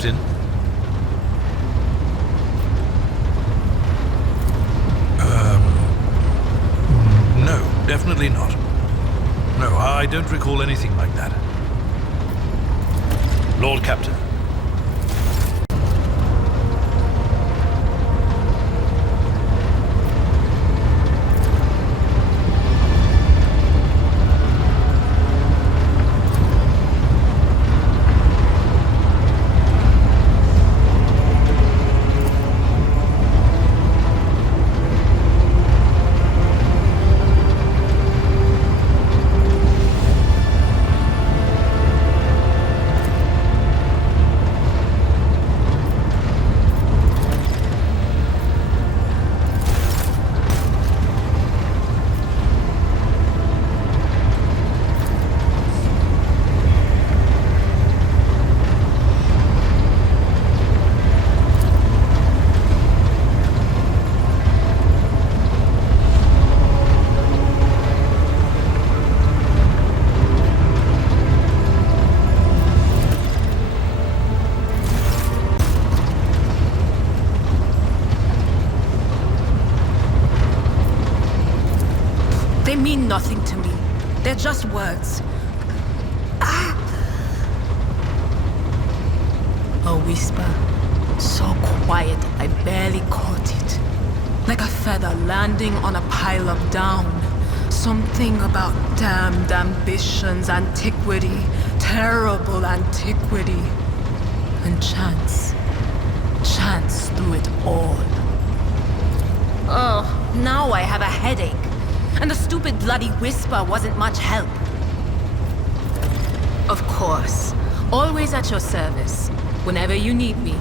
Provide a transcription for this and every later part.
Captain? No, definitely not. No, I don't recall anything like that. Lord Captain. They mean nothing to me. They're just words. A whisper. So quiet, I barely caught it. Like a feather landing on a pile of down. Something about damned ambitions, antiquity, terrible antiquity. And chance. Chance through it all. Oh, now I have a headache. And the stupid bloody whisper wasn't much help. Of course. Always at your service. Whenever you need me.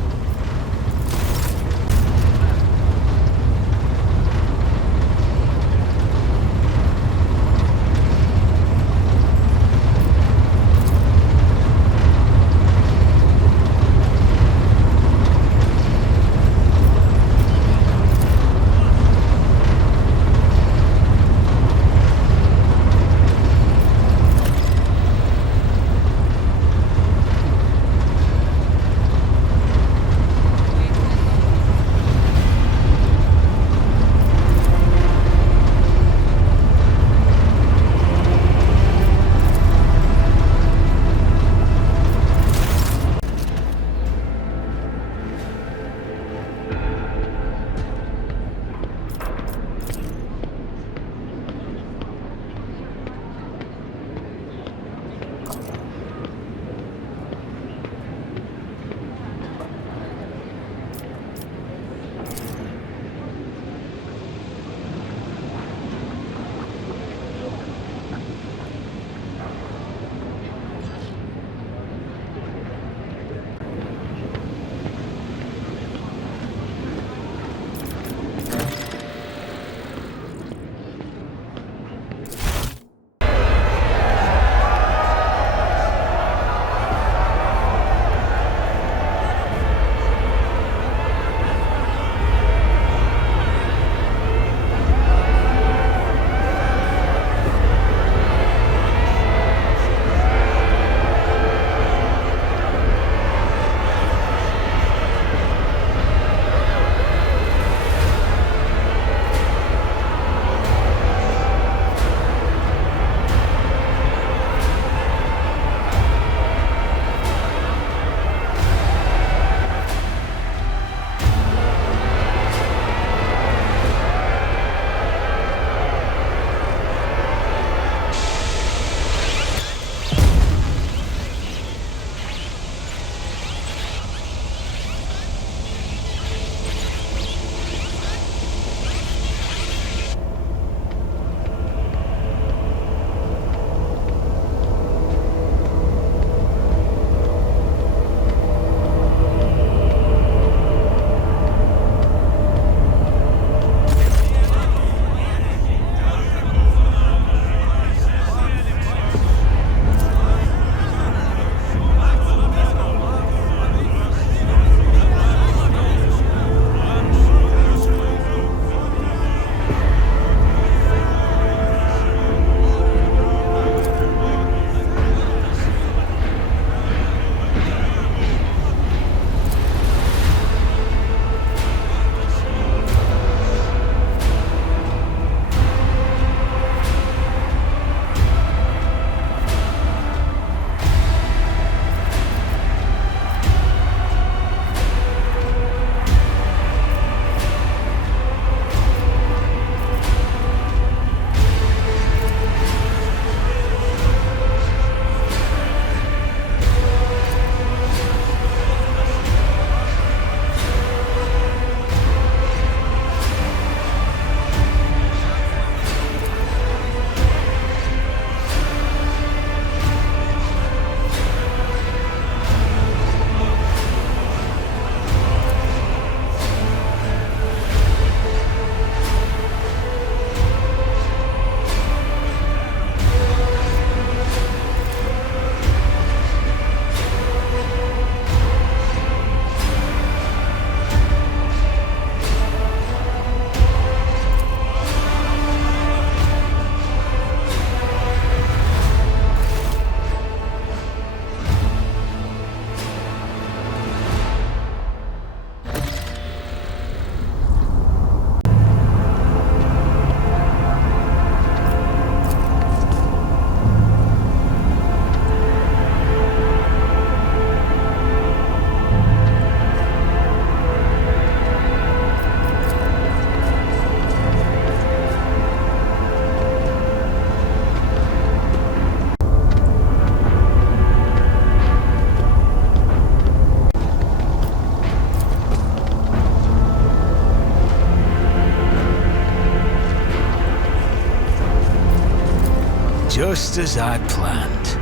Just as I planned.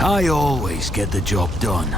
I always get the job done.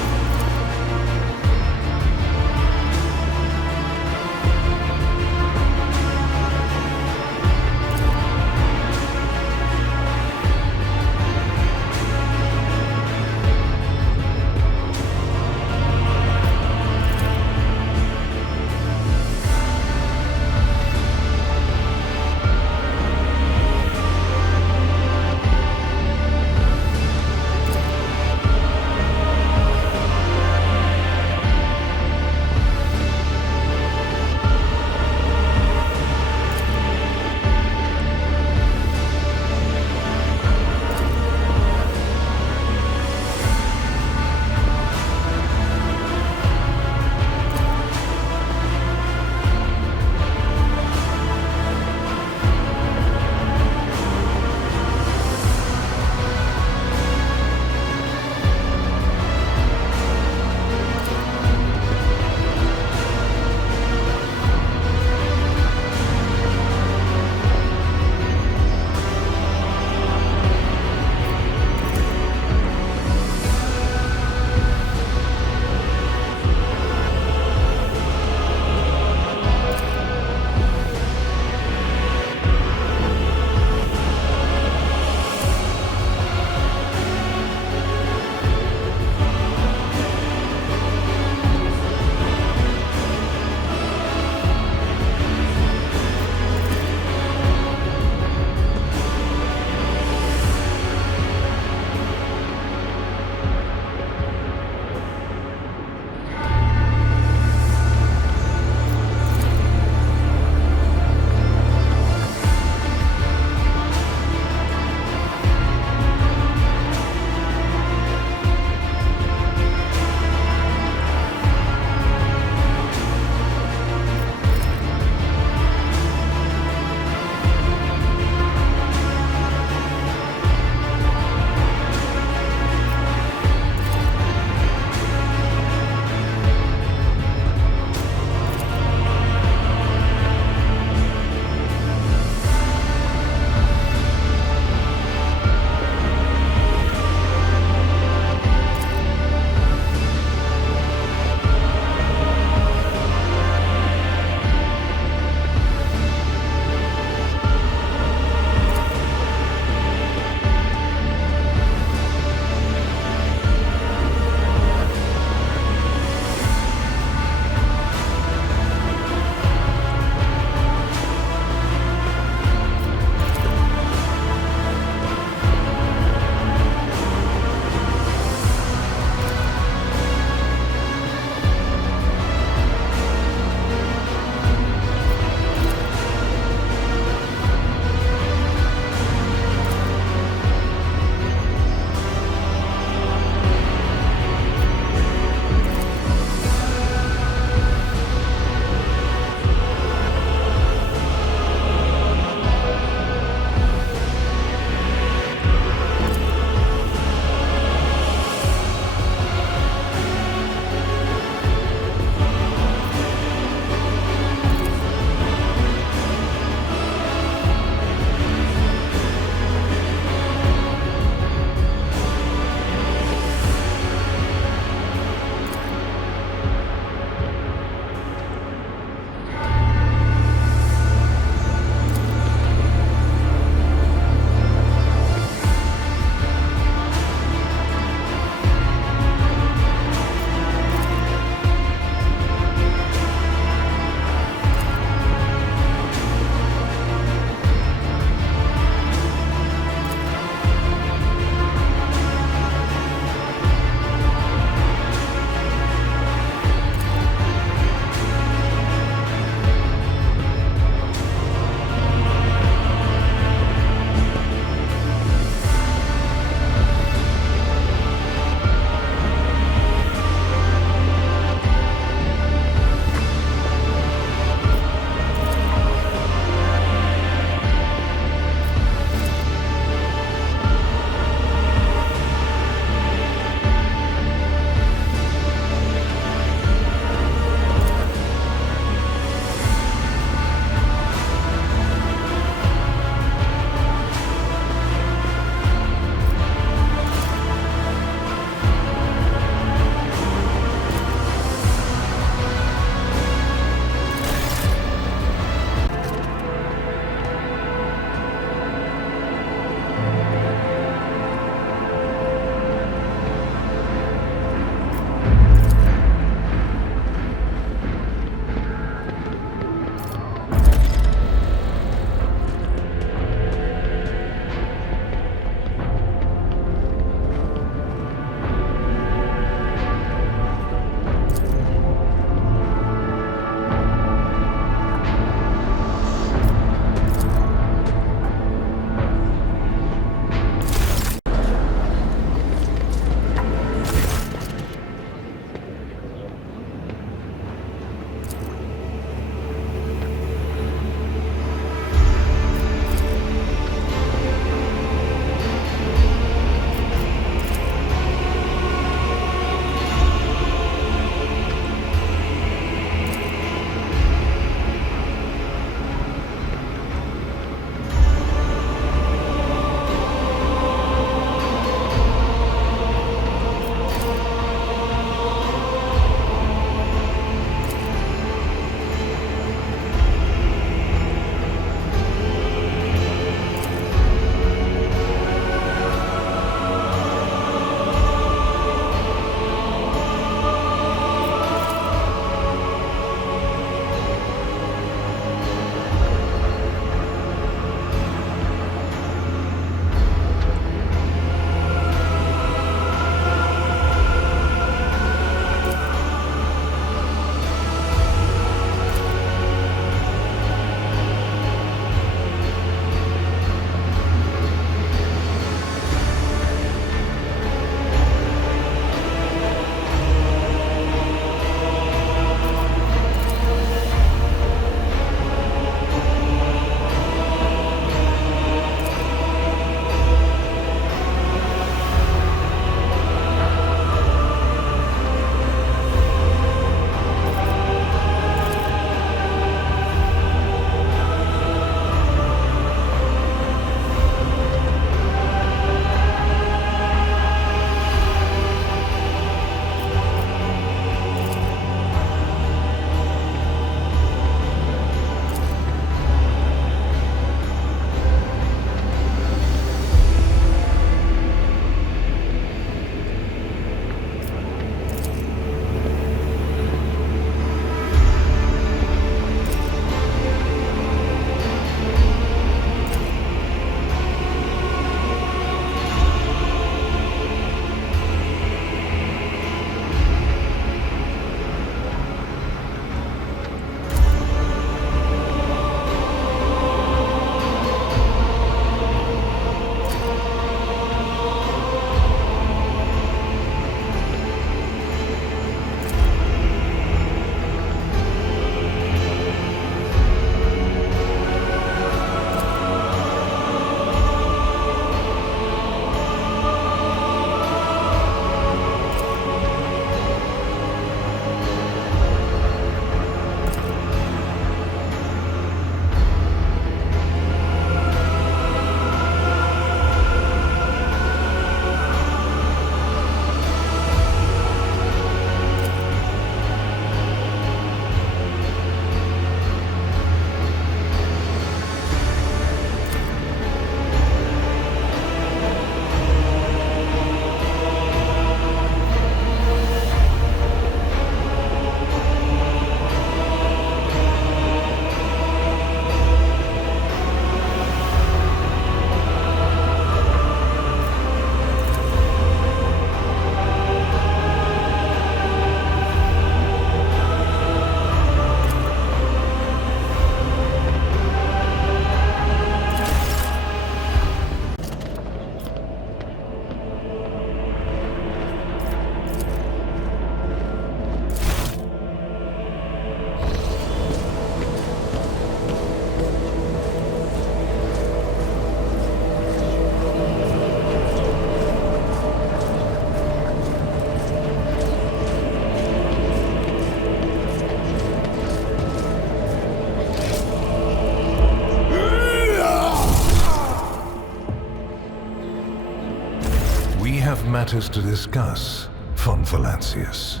matters to discuss, von Valancius.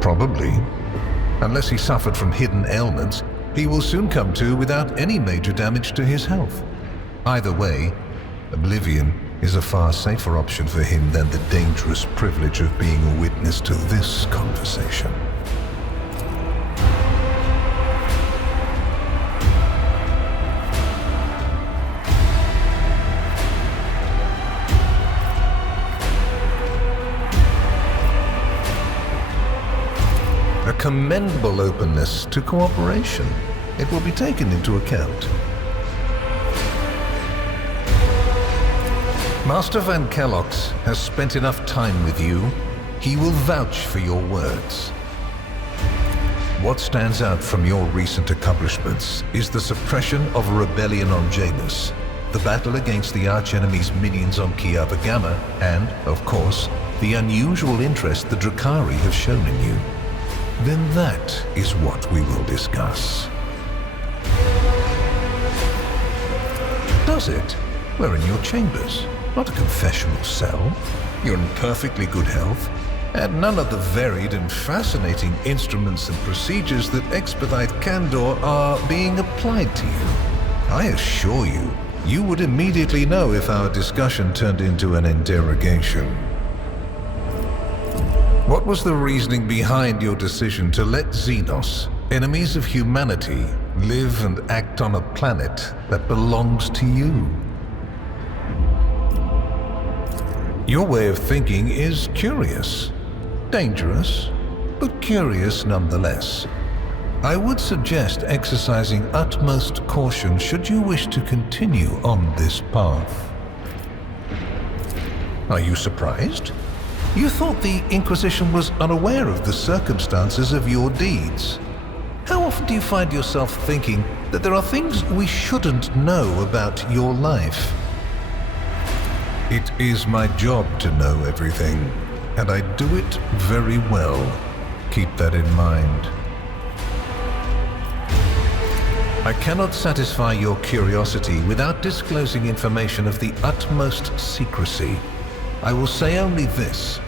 Probably. Unless he suffered from hidden ailments, he will soon come to without any major damage to his health. Either way, oblivion is a far safer option for him than the dangerous privilege of being a witness to this conversation. A commendable openness to cooperation. It will be taken into account. Master Van Kellox has spent enough time with you. He will vouch for your words. What stands out from your recent accomplishments is the suppression of a rebellion on Janus, the battle against the archenemy's minions on Kiava Gamma, and, of course, the unusual interest the Drakari have shown in you. Then that is what we will discuss. Does it? We're in your chambers, not a confessional cell. You're in perfectly good health, and none of the varied and fascinating instruments and procedures that expedite candor are being applied to you. I assure you, you would immediately know if our discussion turned into an interrogation. What was the reasoning behind your decision to let Xenos, enemies of humanity, live and act on a planet that belongs to you? Your way of thinking is curious. Dangerous, but curious nonetheless. I would suggest exercising utmost caution should you wish to continue on this path. Are you surprised? You thought the Inquisition was unaware of the circumstances of your deeds. How often do you find yourself thinking that there are things we shouldn't know about your life? It is my job to know everything, and I do it very well. Keep that in mind. I cannot satisfy your curiosity without disclosing information of the utmost secrecy. I will say only this.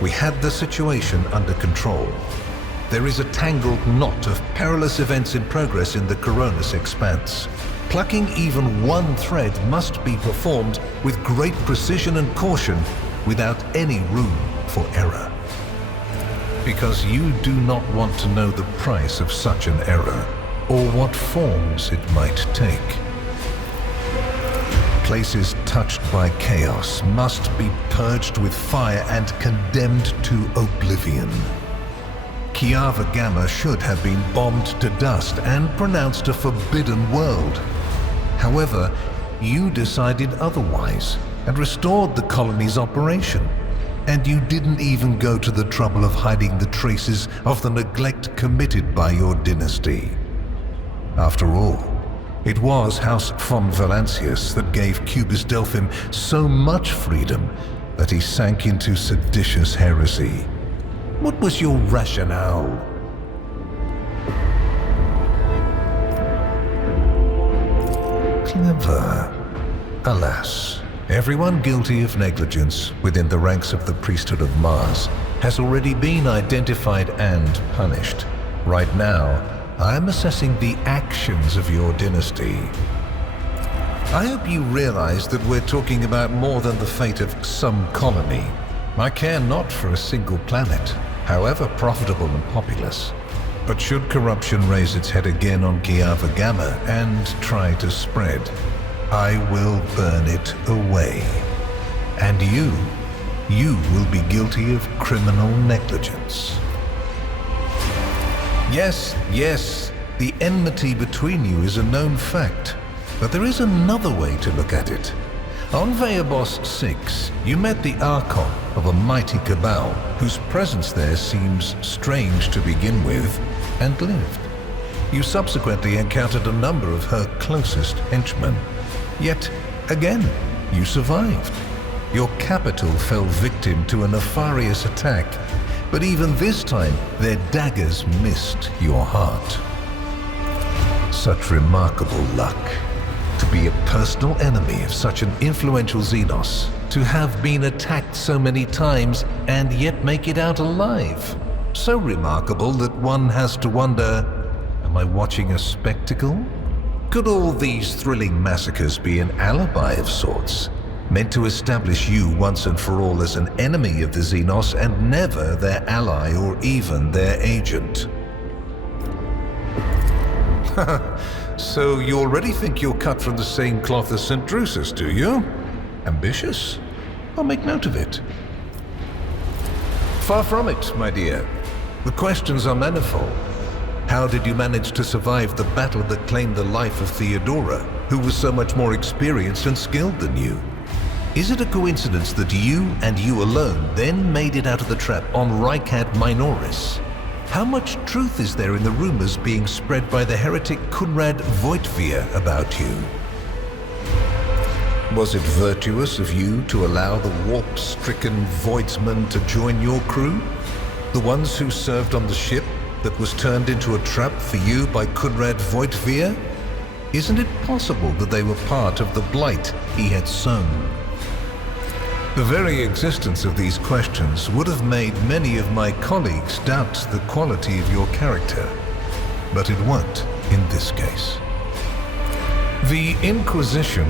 We had the situation under control. There is a tangled knot of perilous events in progress in the Koronus Expanse. Plucking even one thread must be performed with great precision and caution, without any room for error. Because you do not want to know the price of such an error, or what forms it might take. Places touched by chaos must be purged with fire and condemned to oblivion. Kiava Gamma should have been bombed to dust and pronounced a forbidden world. However, you decided otherwise and restored the colony's operation. And you didn't even go to the trouble of hiding the traces of the neglect committed by your dynasty. After all, it was House von Valancius that gave Cubus Delphim so much freedom that he sank into seditious heresy. What was your rationale? Clever. Alas, everyone guilty of negligence within the ranks of the priesthood of Mars has already been identified and punished. Right now, I am assessing the actions of your dynasty. I hope you realize that we're talking about more than the fate of some colony. I care not for a single planet, however profitable and populous. But should corruption raise its head again on Kiava Gamma and try to spread, I will burn it away. And you will be guilty of criminal negligence. Yes, the enmity between you is a known fact, but there is another way to look at it. On Veabos 6, you met the Archon of a mighty cabal, whose presence there seems strange to begin with, and lived. You subsequently encountered a number of her closest henchmen. Yet, again, you survived. Your capital fell victim to a nefarious attack, But even this time, their daggers missed your heart. Such remarkable luck. To be a personal enemy of such an influential Xenos, to have been attacked so many times and yet make it out alive. So remarkable that one has to wonder, am I watching a spectacle? Could all these thrilling massacres be an alibi of sorts, meant to establish you once and for all as an enemy of the Xenos and never their ally or even their agent? So you already think you're cut from the same cloth as St. Drusus, do you? Ambitious? I'll make note of it. Far from it, my dear. The questions are manifold. How did you manage to survive the battle that claimed the life of Theodora, who was so much more experienced and skilled than you? Is it a coincidence that you and you alone then made it out of the trap on Rycat Minoris? How much truth is there in the rumors being spread by the heretic Kunrad Voidvir about you? Was it virtuous of you to allow the warp-stricken Voidsmen to join your crew? The ones who served on the ship that was turned into a trap for you by Kunrad Voidvir? Isn't it possible that they were part of the blight he had sown? The very existence of these questions would have made many of my colleagues doubt the quality of your character, but it won't in this case. The Inquisition,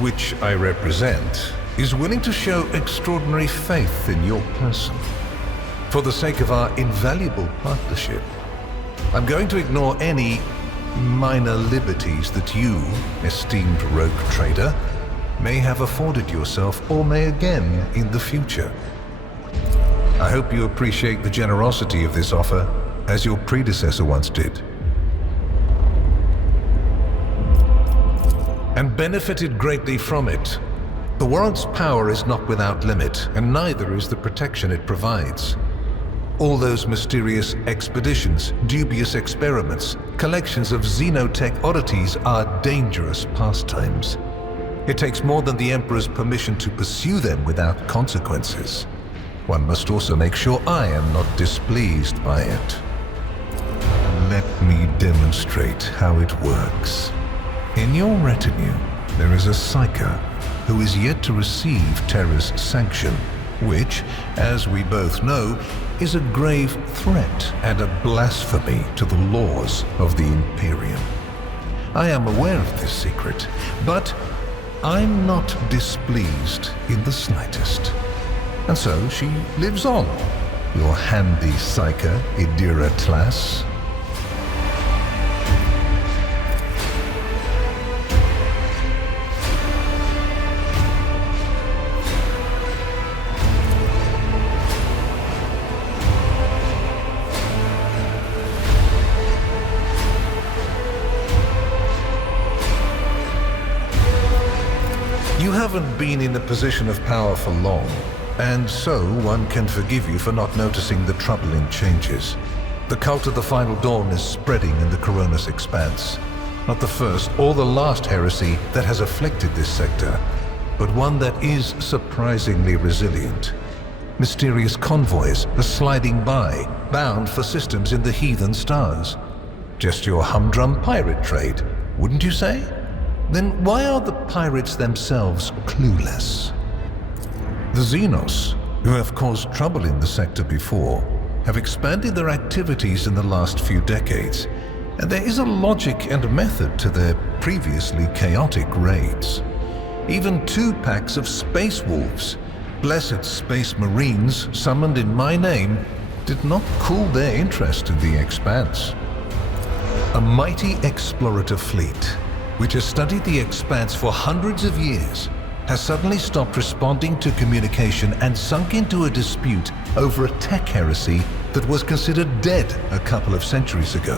which I represent, is willing to show extraordinary faith in your person. For the sake of our invaluable partnership, I'm going to ignore any minor liberties that you, esteemed rogue trader, may have afforded yourself or may again in the future. I hope you appreciate the generosity of this offer, as your predecessor once did, and benefited greatly from it. The warrant's power is not without limit, and neither is the protection it provides. All those mysterious expeditions, dubious experiments, collections of xenotech oddities are dangerous pastimes. It takes more than the Emperor's permission to pursue them without consequences. One must also make sure I am not displeased by it. Let me demonstrate how it works. In your retinue, there is a Psyker who is yet to receive Terra's sanction, which, as we both know, is a grave threat and a blasphemy to the laws of the Imperium. I am aware of this secret, but I'm not displeased in the slightest. And so she lives on, your handy Psyker Idira Tlas. You haven't been in a position of power for long, and so one can forgive you for not noticing the troubling changes. The cult of the Final Dawn is spreading in the Koronus Expanse. Not the first or the last heresy that has afflicted this sector, but one that is surprisingly resilient. Mysterious convoys are sliding by, bound for systems in the heathen stars. Just your humdrum pirate trade, wouldn't you say? Then why are the pirates themselves clueless? The Xenos, who have caused trouble in the sector before, have expanded their activities in the last few decades, and there is a logic and method to their previously chaotic raids. Even 2 packs of space wolves, blessed space marines summoned in my name, did not cool their interest in the Expanse. A mighty explorative fleet, which has studied the Expanse for hundreds of years, has suddenly stopped responding to communication and sunk into a dispute over a tech heresy that was considered dead a couple of centuries ago.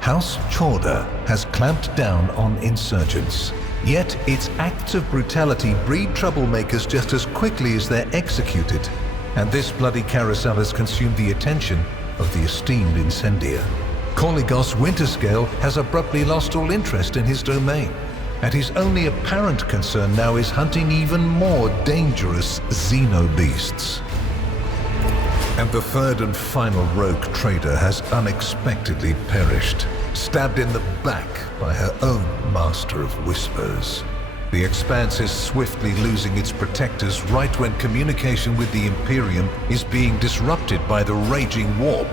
House Chorda has clamped down on insurgents, yet its acts of brutality breed troublemakers just as quickly as they're executed, and this bloody carousel has consumed the attention of the esteemed incendiar. Koligos Winterscale has abruptly lost all interest in his domain, and his only apparent concern now is hunting even more dangerous xenobeasts. And the third and final rogue trader has unexpectedly perished, stabbed in the back by her own master of whispers. The Expanse is swiftly losing its protectors right when communication with the Imperium is being disrupted by the raging warp.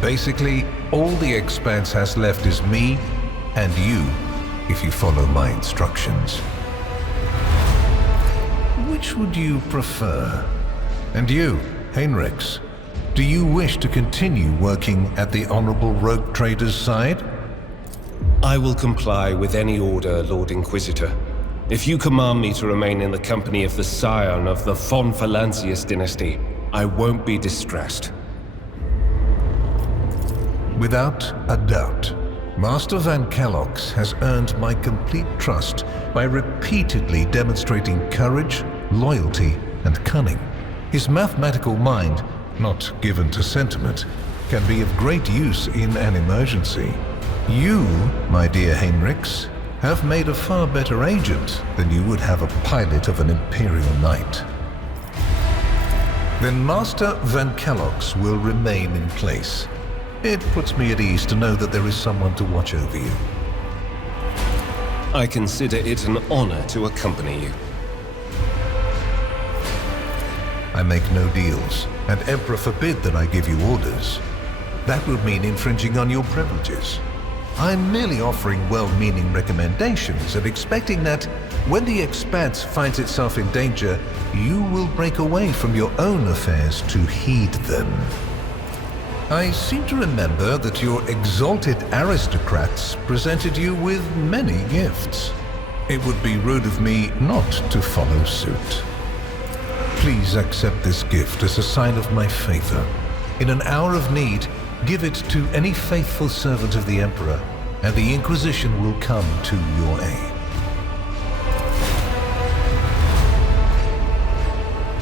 Basically, all the Expanse has left is me and you, if you follow my instructions. Which would you prefer? And you, Heinrichs, do you wish to continue working at the Honorable Rogue Trader's side? I will comply with any order, Lord Inquisitor. If you command me to remain in the company of the scion of the von Valancius dynasty, I won't be distressed. Without a doubt, Master Van Kellox has earned my complete trust by repeatedly demonstrating courage, loyalty, and cunning. His mathematical mind, not given to sentiment, can be of great use in an emergency. You, my dear Heinrichs, have made a far better agent than you would have a pilot of an Imperial Knight. Then Master Van Kellox will remain in place. It puts me at ease to know that there is someone to watch over you. I consider it an honor to accompany you. I make no deals, and Emperor forbid that I give you orders. That would mean infringing on your privileges. I'm merely offering well-meaning recommendations and expecting that when the Expanse finds itself in danger, you will break away from your own affairs to heed them. I seem to remember that your exalted aristocrats presented you with many gifts. It would be rude of me not to follow suit. Please accept this gift as a sign of my favor. In an hour of need, give it to any faithful servant of the Emperor, and the Inquisition will come to your aid.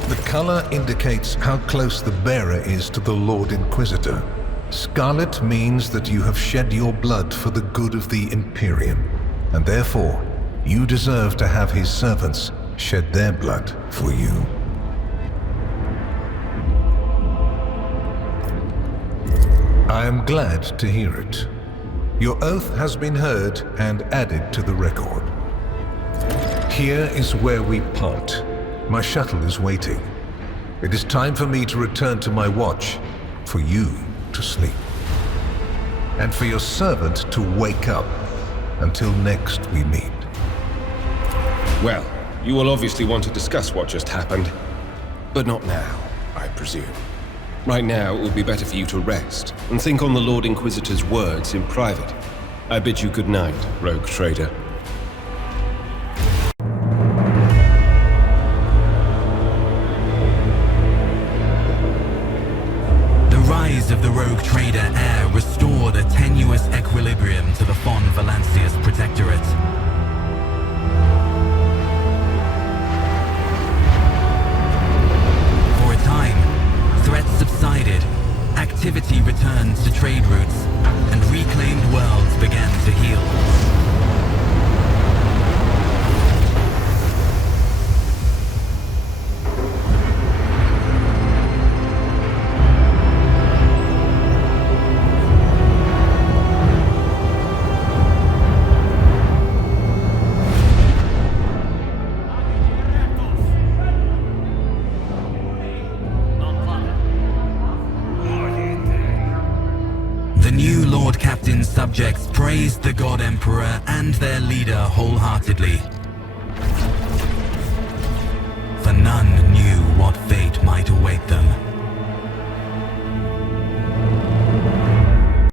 The color indicates how close the bearer is to the Lord Inquisitor. Scarlet means that you have shed your blood for the good of the Imperium, and therefore, you deserve to have his servants shed their blood for you. I am glad to hear it. Your oath has been heard and added to the record. Here is where we part. My shuttle is waiting. It is time for me to return to my watch, for you to sleep, and for your servant to wake up. Until next we meet. Well, you will obviously want to discuss what just happened, but not now, I presume. Right now, it would be better for you to rest and think on the Lord Inquisitor's words in private. I bid you good night, Rogue Trader. The rise of the Rogue Trader heir restored a tenuous equilibrium to the von Valancius Protectorate. For a time, threats subsided, activity returned to trade routes, and reclaimed worlds began to heal. The new Lord Captain's subjects praised the God Emperor and their leader wholeheartedly.